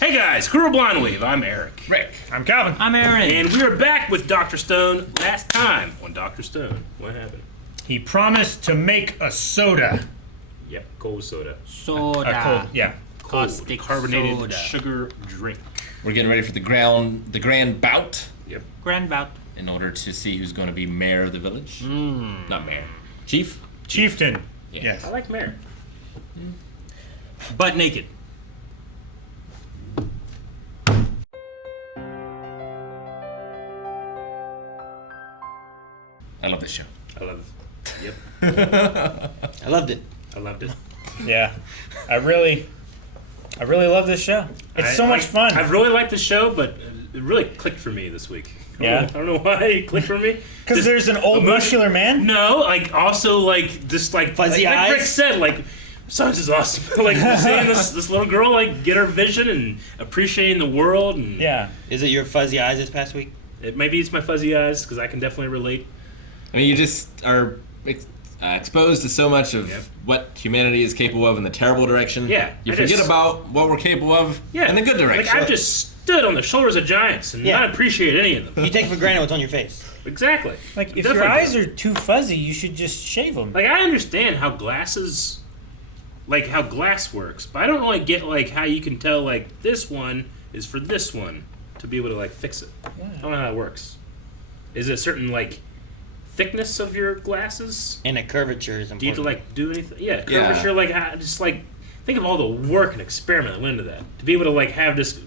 Hey guys, Crew of Blind Wave, I'm Eric. Rick. I'm Calvin. I'm Aaron. And we're back with Dr. Stone. Last time on Dr. Stone, what happened? He promised to make a soda. Yep, cold soda. Soda. Cold, Caustic carbonated soda. sugar drink. We're getting ready for the grand bout Yep. Grand bout. in order to see who's going to be mayor of the village. Not mayor. Chief? Chieftain. Yeah. Yes. I like Mary. Butt naked. I love this show. I love it. Yep, I loved it. I loved it. Yeah. I really love this show. It's so much fun. I really liked the show, but it really clicked for me this week. Yeah? I don't know why it clicked for me. Because Just there's an old muscular man? No, like also like just like Fuzzy like eyes? Rick said, like Sons is awesome. Like seeing this little girl like get her vision and appreciating the world and Yeah. Is it your fuzzy eyes this past week? maybe it's my fuzzy eyes because I can definitely relate. I mean, you just are exposed to so much of Yep. what humanity is capable of in the terrible direction. Yeah, You I forget just- about what we're capable of in the good direction. Like I've just stood on the shoulders of giants and Yeah. not appreciate any of them. You take for granted what's on your face. Exactly. Like, if Definitely your eyes do. are too fuzzy, you should just shave them. Like I understand how glasses, like how glass works, but I don't really get like how you can tell like this one is for this one to be able to like fix it. I don't know how that works. Is it a certain like thickness of your glasses? And a curvature is important. Do you have to like do anything? Yeah, Yeah. curvature. Like just like think of all the work and experiment that went into that to be able to like have this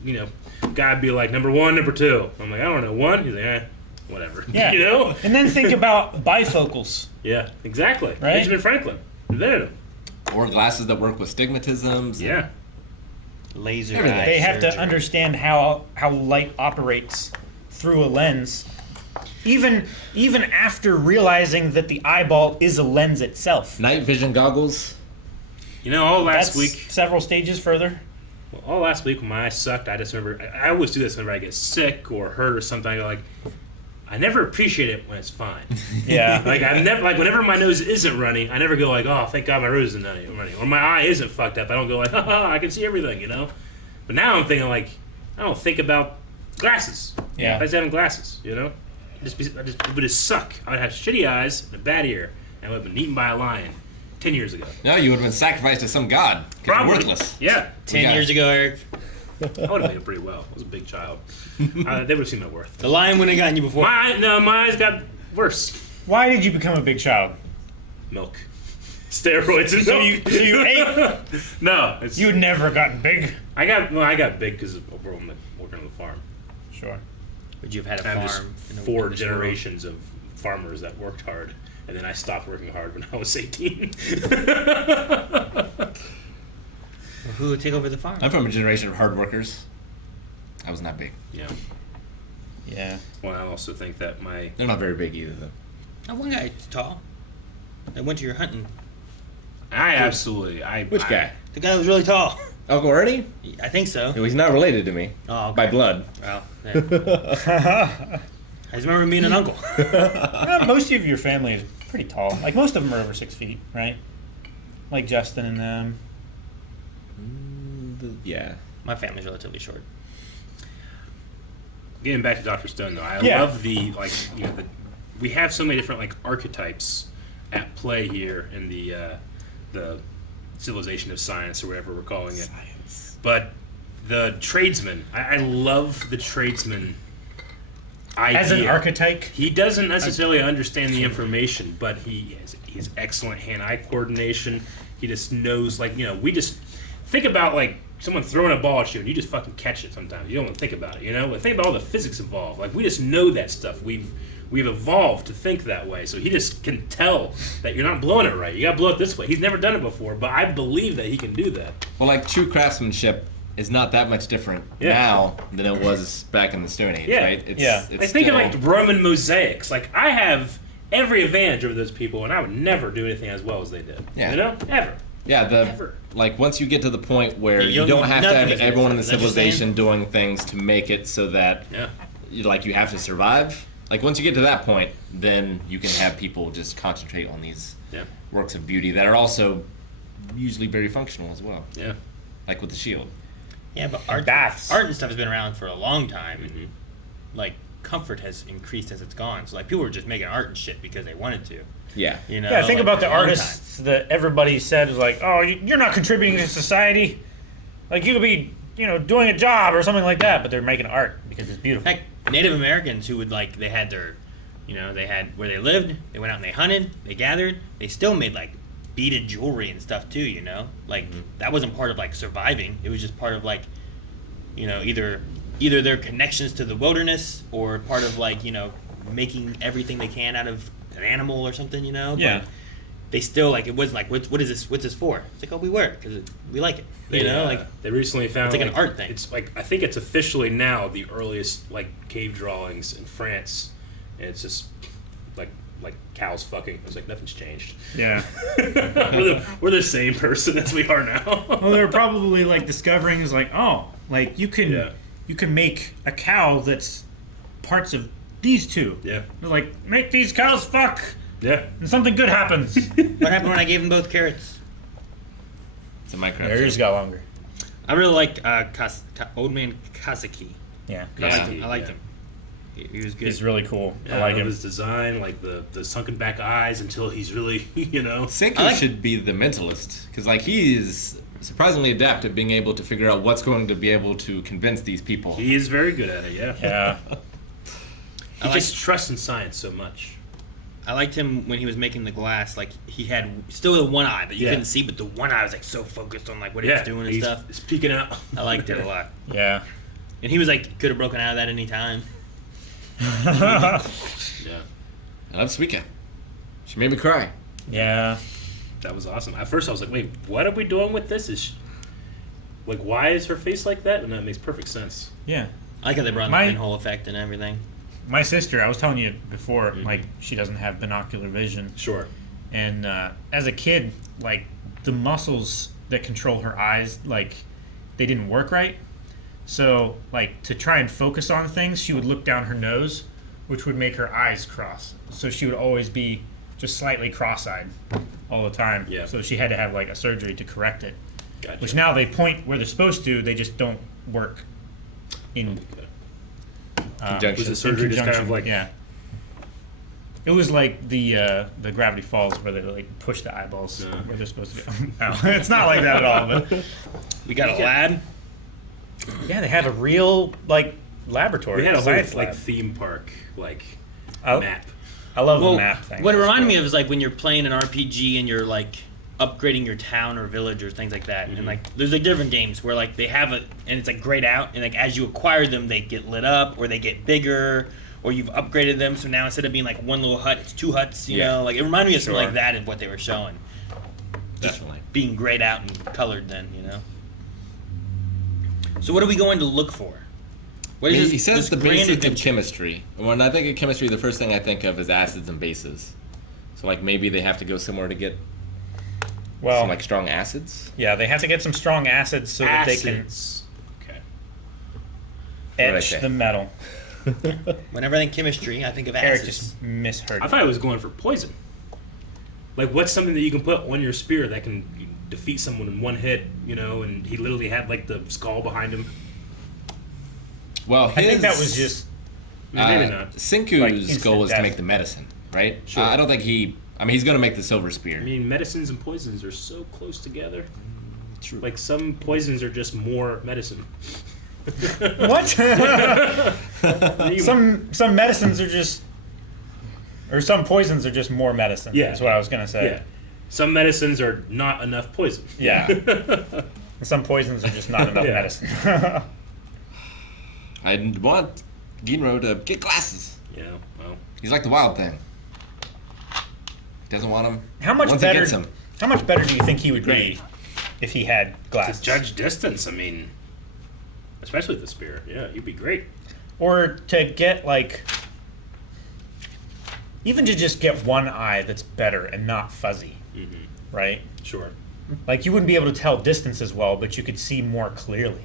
guy be like number 1, number 2. I'm like I don't know 1. He's like whatever. Yeah. You know? And then think about bifocals. Yeah, exactly. Right? Benjamin Franklin invented them. Or glasses that work with stigmatisms. Yeah. Laser Everything. eye They have to surgery. understand how light operates through a lens. Even after realizing that the eyeball is a lens itself. Night vision goggles. All last That's week. several stages further. Well, all last week when my eyes sucked, I just remember. I always do this whenever I get sick or hurt or something. I go like, I never appreciate it when it's fine. Yeah. Like I never like whenever my nose isn't running, I never go like, oh, thank God my nose isn't running, or my eye isn't fucked up. I don't go like, haha, I can see everything, But now I'm thinking like, I don't think about glasses. Yeah. I just having glasses, it would just suck. I'd have shitty eyes and a bad ear, and I would have been eaten by a lion 10 years ago. No, you would have been sacrificed to some god. 'Cause you're Probably. worthless. Yeah. 10 Yeah. years ago, Eric. I would have made it pretty well. I was a big child. They would have seen my worth. The lion wouldn't have gotten you before. My eyes got worse. Why did you become a big child? Milk. Steroids and So milk. you ate? No. You had never gotten big? I got big because of working on the farm. Sure. Would you have had a I'm farm? just in the- 4 in this generations of farmers that worked hard, and then I stopped working hard when I was 18. world? Who would take over the farm? I'm from a generation of hard workers. I was not big. Yeah. Yeah. Well, I also think that They're not very big either, though. That one guy's tall. I went to your hunting. Which guy? The guy was really tall. Uncle Ernie? I think so. He's not related to me. Oh, okay. By blood. Well, yeah. I just remember meeting an uncle. Most of your family is pretty tall. Like, most of them are over 6 feet, right? Like Justin and them. Yeah. My family's relatively short. Getting back to Dr. Stone, though, I Yeah. love we have so many different like archetypes at play here in the civilization of science or whatever we're calling it. Science. But the tradesman, I love the tradesman idea. As an archetype? He doesn't necessarily understand the information, but he has excellent hand-eye coordination. He just knows, we just think about like someone throwing a ball at you and you just fucking catch it sometimes. You don't even think about it, But think about all the physics involved. Like, we just know that stuff. We've evolved to think that way. So he just can tell that you're not blowing it right. You gotta blow it this way. He's never done it before, but I believe that he can do that. Well, like, true craftsmanship is not that much different now than it was back in the Stone Age, Yeah. right? It's, Yeah. It's I think of still- like Roman mosaics. Like, I have every advantage over those people, and I would never do anything as well as they did. Yeah. Ever. Yeah, Ever. like once you get to the point where You you don't don't need have to nothing have to everyone in the is that what you're saying? civilization doing things to make it so that Yeah. you have to survive. Like once you get to that point, then you can have people just concentrate on these Yeah. works of beauty that are also usually very functional as well. Yeah. Like with the shield. Yeah, but baths. art and stuff has been around for a long time, and like comfort has increased as it's gone. So like people were just making art and shit because they wanted to. Yeah. You know. Yeah, think like, about the for a long artists that everybody said was like, oh, you're not contributing to society. Like, you could be, doing a job or something like that, but they're making art because it's beautiful. time. Heck, Native Americans who would like they had their, they had where they lived. They went out and they hunted. They gathered. They still made like beaded jewelry and stuff too. Like that wasn't part of like surviving. It was just part of like, either their connections to the wilderness or part of like making everything they can out of an animal or something. Yeah. But they still like it wasn't like what is this? What's this for? It's like, oh, we wear it because we like it. They recently found it's like an art thing. It's like I think it's officially now the earliest like cave drawings in France, and it's just like cows fucking. It's like nothing's changed. Yeah. we're the same person as we are now. Well, they were probably like discovering is like, oh, like you can make a cow that's parts of these two. Yeah. They're like, make these cows fuck, Yeah. and something good happens. What happened when I gave them both carrots? It's a micro. Their ears got longer. I really liked Old Man Kazaki. Yeah. I liked him. He was good. He's really cool. Yeah, I like him. His design, like the sunken back eyes until he's really, Senku should be the mentalist, because like he is surprisingly adept at being able to figure out what's going to be able to convince these people. He is very good at it, yeah. Yeah. He just trusts in science so much. I liked him when he was making the glass. Like he had still the one eye that you couldn't see, but the one eye was like so focused on like what he was doing and stuff. He's peeking out. I liked it a lot. Yeah. And he was like could have broken out of that any time. Yeah. I love Suika. She made me cry. Yeah. That was awesome. At first I was like, wait, what are we doing with this? Like, why is her face like that? And that makes perfect sense. Yeah. I like how they brought in the pinhole effect and everything. My sister, I was telling you before, like, she doesn't have binocular vision. Sure. And as a kid, like, the muscles that control her eyes, like, they didn't work right. So, like, to try and focus on things, she would look down her nose, which would make her eyes cross. So she would always be just slightly cross-eyed all the time. Yeah. So she had to have, like, a surgery to correct it. Gotcha. Which now they point where they're supposed to, they just don't work in Conjunction. Was the surgery just kind of conjunction, like... yeah. It was like the Gravity Falls where they like push the eyeballs where they're supposed to go. No, it's not like that at all. But We got a lab. yeah, they have a real like laboratory. We had a whole science like lab. theme park like Oh. map. I love Well, the map thing. what it That's reminded me cool. of is like when you're playing an RPG and you're like upgrading your town or village or things like that. And like there's like different games where like they have it and it's like grayed out and like as you acquire them they get lit up or they get bigger or you've upgraded them so now instead of being like one little hut it's two huts, you know? Like it reminded me of something like that of what they were showing. Definitely. Being grayed out and colored then, you know. So what are we going to look for? What is He says this the grand basic of adventure? chemistry. When I think of chemistry, the first thing I think of is acids and bases. So like maybe they have to go somewhere to get some like strong acids. Yeah, they have to get some strong acids so that they can Acids. Okay. etch say? the metal. Whenever I think chemistry, I think of Eric acids. just misheard. I thought I was going for poison. Like, what's something that you can put on your spear that can defeat someone in one hit, and he literally had, like, the skull behind him. Well, I think that was just Maybe not. Senku's like instant goal is to death. make the medicine, right? Sure. I don't think he's going to make the silver spear. I mean, medicines and poisons are so close together. True. Like, some poisons are just more medicine. what? some medicines are just, or some poisons are just more medicine. Yeah. Is what I was gonna say. Yeah. Some medicines are not enough poison. Yeah. And some poisons are just not enough Yeah. medicine. I want Ginro to get glasses. Yeah, well. He's like the wild thing. He doesn't want them. How much Once better? he gets them. How much better do you think he would be if he had To glasses? judge distance, I mean, especially with the spear. Yeah, you'd be great. Or to get like, even to just get one eye that's better and not fuzzy, right? Sure. Like you wouldn't be able to tell distance as well, but you could see more clearly.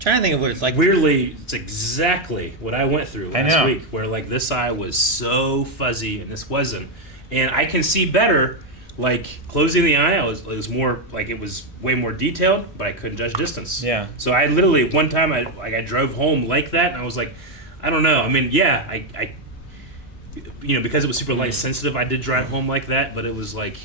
Trying to think of what it's like. Weirdly, it's exactly what I went through I last know. week, where like this eye was so fuzzy and this wasn't, and I can see better like closing the eye, it was more like it was way more detailed, but I couldn't judge distance. Yeah. So I literally one time I drove home like that, and I was like, I don't know. I mean, yeah, I because it was super light sensitive, I did drive home like that, but it was like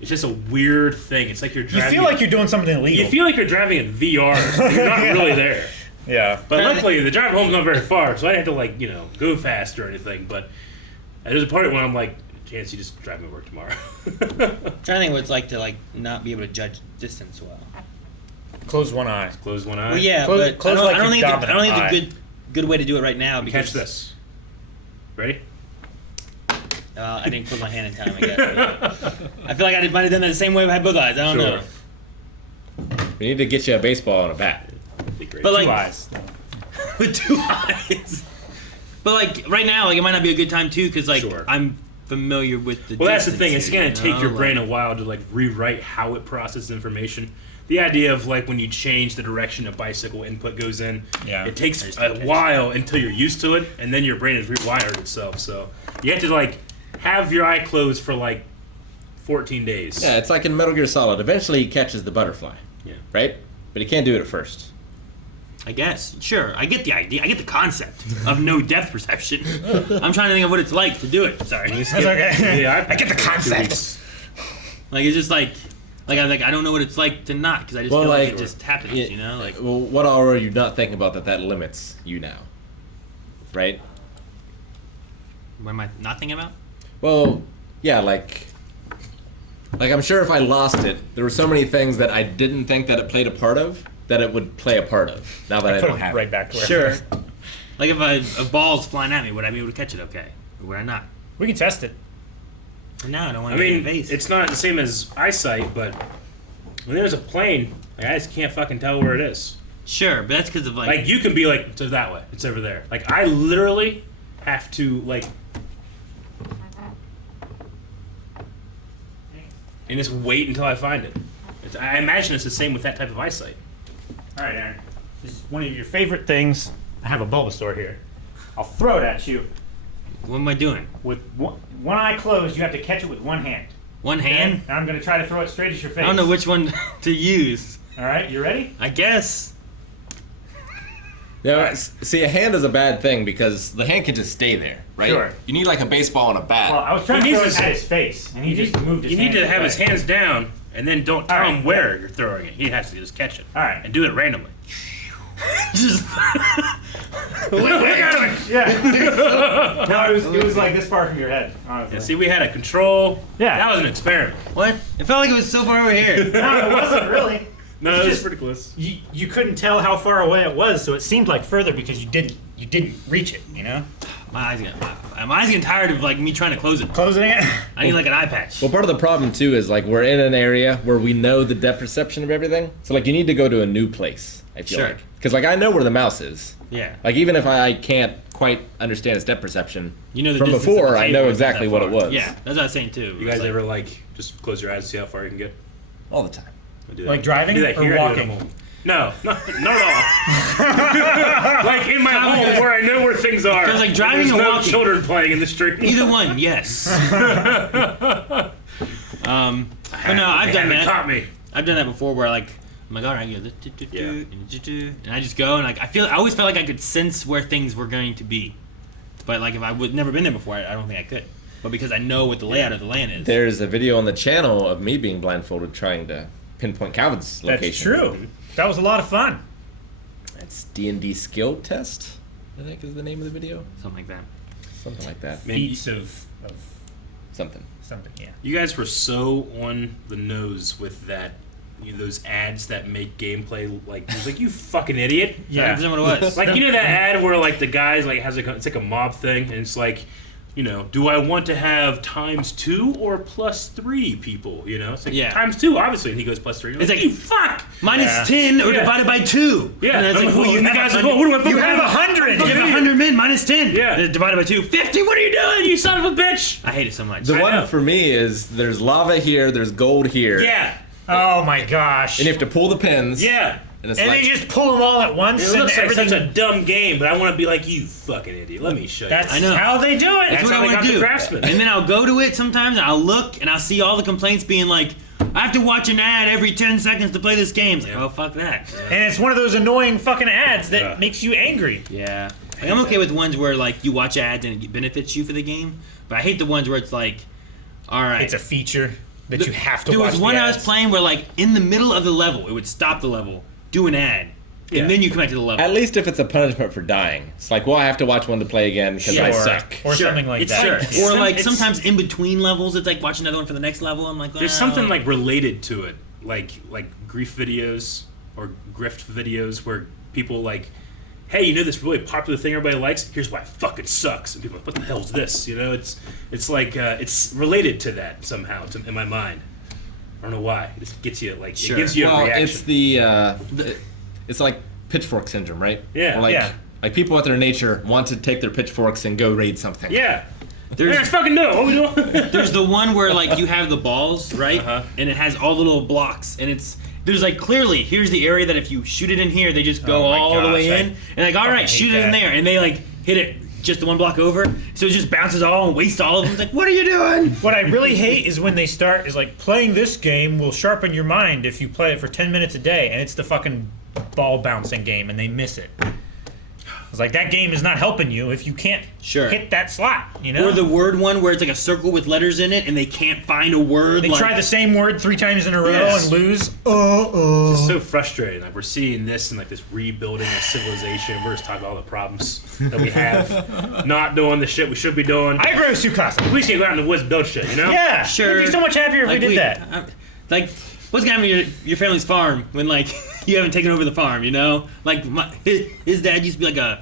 it's just a weird thing. It's like you're driving. You feel like you're doing something illegal. You feel like you're driving in VR. You're not really there. Yeah. But luckily, the drive home's not very far, so I didn't have to go fast or anything. But there's a part when I'm like, Chance, you just drive me to work tomorrow. I'm trying to think what it's like to not be able to judge distance well. Close one eye. Close one eye. Well, yeah, Close- but close I like don't your think dominant it's a good way to do it right now. Because Catch this. Ready? I didn't put my hand in time. I guess. I feel like I might have done that the same way if I had both eyes. I don't know. We need to get you a baseball and a bat. But like 2 eyes. with 2 eyes. But like right now, like it might not be a good time too, because like Sure. I'm familiar with the. Well, that's the thing. It's distances, going to take your like- brain a while to rewrite how it processes information. The idea of when you change the direction a bicycle input goes in, Yeah. it takes a while until you're used to it, and then your brain has rewired itself. So you have to have your eye closed for 14 days. Yeah, it's like in Metal Gear Solid. Eventually, he catches the butterfly. Yeah. Right? But he can't do it at first. I guess. Sure. I get the idea. I get the concept of no depth perception. I'm trying to think of what it's like to do it. Sorry. That's okay. Yeah, I get the concept. Like it's just I don't know what it's like to not, because I just Well, feel like like, it just happens, yeah, you know? Like Well, what all are you not thinking about that limits you now? Right? what am I not thinking about? Well, yeah, like I'm sure if I lost it, there were so many things that I didn't think that it played a part of that it would play a part of. Now that I Put don't it have right it. back to where Sure. Like if a ball's flying at me, would I be able to catch it okay? Or would I not? We can test it. No, I don't want I to mean, get in the face. it's not the same as eyesight, but when there's a plane, I just can't fucking tell where it is. Sure, but that's because of Like, you can be like, it's that way, it's over there. Like, I literally have to, and just wait until I find it. I imagine it's the same with that type of eyesight. All right, Aaron. This is one of your favorite things. I have a Bulbasaur here. I'll throw it at you. What am I doing? With one eye closed, you have to catch it with one hand. One hand? And I'm going to try to throw it straight at your face. I don't know which one to use. All right, you ready? I guess. Yeah, see, a hand is a bad thing because the hand can just stay there, right? Sure. You need like a baseball and a bat. Well, I was trying to He throw needs it to- at his face, and he just moved his You need hand to have his away. hands down, and then don't tell All right, him where you're throwing it. He has to just catch it. All right. And do it randomly. Just Look at him! Yeah. No, it was like this far from your head, honestly. Yeah, see, we had a control. Yeah. That was an experiment. what? It felt like it was so far over here. No, it wasn't really. No, It's it was just- pretty close. You couldn't tell how far away it was, so it seemed like further because you didn't reach it, you know? My eyes getting tired of me trying to close it. Closing it. I need an eye patch. Well, part of the problem too is we're in an area where we know the depth perception of everything. So you need to go to a new place. I feel Sure. like because I know where the mouse is. Yeah. Even if I can't quite understand its depth perception, You know the from distance before, of the I table know isn't exactly that what it far. was. Yeah, that's what I was saying too. You guys ever just close your eyes and see how far you can get? all the time. I do that. Like driving I do that or here, I do it walking? at home. No, not at all. Like in my home where I know where things are. 'Cause, like, driving There's and no walking- children playing in the street. Either one, yes. But no, I've done that. Caught me. I've done that before where I'm like, all right, and I just go and I always felt like I could sense where things were going to be, but if I would never been there before, I don't think I could. But because I know what the layout of the land is. There's a video on the channel of me being blindfolded trying to pinpoint Calvin's location. That's true. That was a lot of fun. It's D&D skill test, I think is the name of the video. Something like that. Something like that. Man, Feats of Something. something, yeah. You guys were so on the nose with that. Those ads that make gameplay it was you fucking idiot. Yeah. That's what it was. Like that ad where the guys has it's like a mob thing and it's do I want to have ×2 or +3 people? It's like Yeah. ×2 obviously, and he goes +3. It's like, you fuck. minus 10 or Yeah. divided by 2. Yeah. And it's I'm like, like, well, you guys are, what do I fucking You have 100. You have 100 men minus 10. Yeah. Divided by 2. 50. What are you doing? You son of a bitch. I hate it so much. The I one know. for me is there's lava here, there's gold here. Yeah. Oh my gosh. And you have to pull the pins. Yeah. And it's And like, they just pull them all at once, It and looks like everything. such a dumb game, but I want to be like you, fucking idiot. Let me show you. That's I know. how they do it. That's what how I they wanna got the do. Craftsman. And then I'll go to it sometimes, and I'll look, and I'll see all the complaints being like, I have to watch an ad every 10 seconds to play this game. It's like, oh, fuck that. And it's one of those annoying fucking ads that Yeah. makes you angry. Yeah. Like, I'm okay with ones where, like, you watch ads and it benefits you for the game, but I hate the ones where it's like, all right. It's a feature that you have to There watch. was one the I was ads. playing where, like, in the middle of the level, it would stop the level, do an ad, Yeah. and then you come back to the level. at least if it's a punishment for dying. It's like, well, I have to watch one to play again because I Sure. suck. Or Sure. something like It's that. sure. Or like it's- sometimes in between levels, it's like watch another one for the next level. I'm like, There's well, something like related to it, like grief videos or grift videos where people like, hey, you know this really popular thing everybody likes? Here's why it fucking sucks. And people are like, what the hell's this? You know, it's like it's related to that somehow in my mind. I don't know why. It just gets you like Sure. it gives you a Well, reaction. it's it's like pitchfork syndrome, right? Yeah. Or like, Yeah. like people with their nature want to take their pitchforks and go raid something. yeah. There's- Let's fucking know. What we doing? There's the one where like you have the balls, right? Uh-huh. And it has all the little blocks, and there's like clearly here's the area that if you shoot it in here, they just go Oh my all the way gosh, in, and like all right, hate shoot it in that. there, and they like hit it just the one block over, so it just bounces all and wastes all of them. It's like, what are you doing? What I really hate is when they start is like playing this game will sharpen your mind if you play it for 10 minutes a day, and it's the fucking ball bouncing game, and they miss it. It's like that game is not helping you if you can't Sure. hit that slot. You know. Or the word one where it's like a circle with letters in it, and they can't find a word. they like, try the same word 3 times in a row Yes. and lose. It's so frustrating. Like we're seeing this and like this rebuilding of civilization. We're just talking about all the problems that we have, not doing the shit we should be doing. I agree with Sukasa. We should go out in the woods and build shit, you know? Yeah, Sure. We'd be so much happier if we Like, did that. Like, what's gonna happen to your family's farm when like you haven't taken over the farm? You know, like his dad used to be like a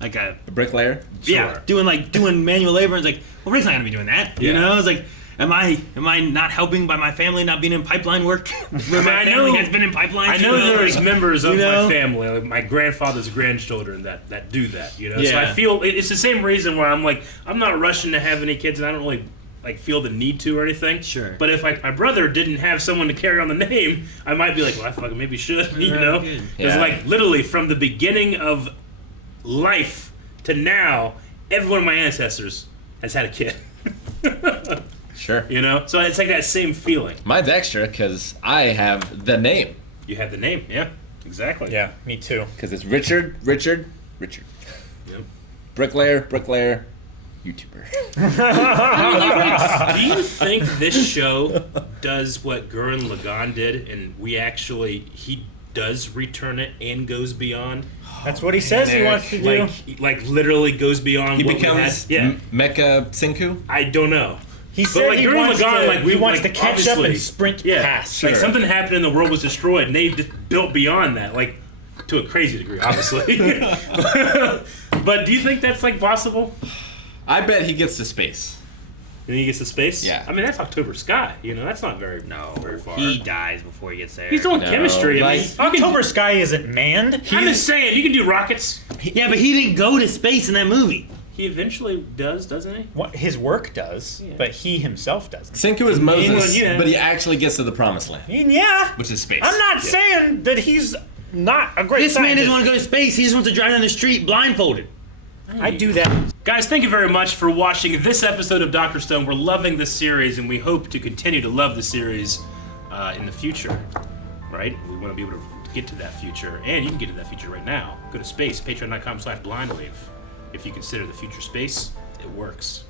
A bricklayer? yeah, doing manual labor. And it's like, well, Rick's not gonna be doing that. You Yeah. know, it's like, am I not helping by my family not being in pipeline work? Where my I family know- has been in pipeline. I know there's members of you know? my family, like my grandfather's grandchildren, that do that, you know? So Yeah. I feel it's the same reason why I'm like, I'm not rushing to have any kids and I don't really like feel the need to or anything. Sure. But if like my brother didn't have someone to carry on the name, I might be like, well, I fucking maybe should, you know? good. It's Yeah. like literally from the beginning of life to now, every one of my ancestors has had a kid. Sure. You know? So it's like that same feeling. Mine's extra because I have the name. You have the name, yeah. Exactly. Yeah, me too. Because it's Richard. Yep. Bricklayer, YouTuber. Do you think this show does what Gurren Lagann did, and he does return it and goes beyond? That's what he says he wants to do. Like literally goes beyond. He what becomes we had? Mecha Senku? I don't know. He But said like he Gurren wants, Lagann, to, like we he wants like, to catch up obviously- and sprint Yeah, past. like Sure. something happened and the world was destroyed, and they just built beyond that, like to a crazy degree, obviously. But do you think that's like possible? I bet he gets to space. And he gets to space? Yeah. I mean, that's October Sky. You know, that's not very very far. He dies before he gets there. He's doing No, chemistry. I mean, like- October Sky isn't manned. I'm just saying, you can do rockets. Yeah, but he didn't go to space in that movie. He eventually does, doesn't he? What his work does, Yeah. but he himself doesn't. Senku is Moses, yeah. but he actually gets to the promised land, Yeah, which is space. I'm not saying that he's not a great This man scientist. doesn't want to go to space. He just wants to drive down the street blindfolded. I do that. Guys, thank you very much for watching this episode of Dr. Stone. We're loving this series, and we hope to continue to love the series in the future, right? We want to be able to get to that future, and you can get to that future right now. Go to space, patreon.com/blindwave. If you consider the future space, it works.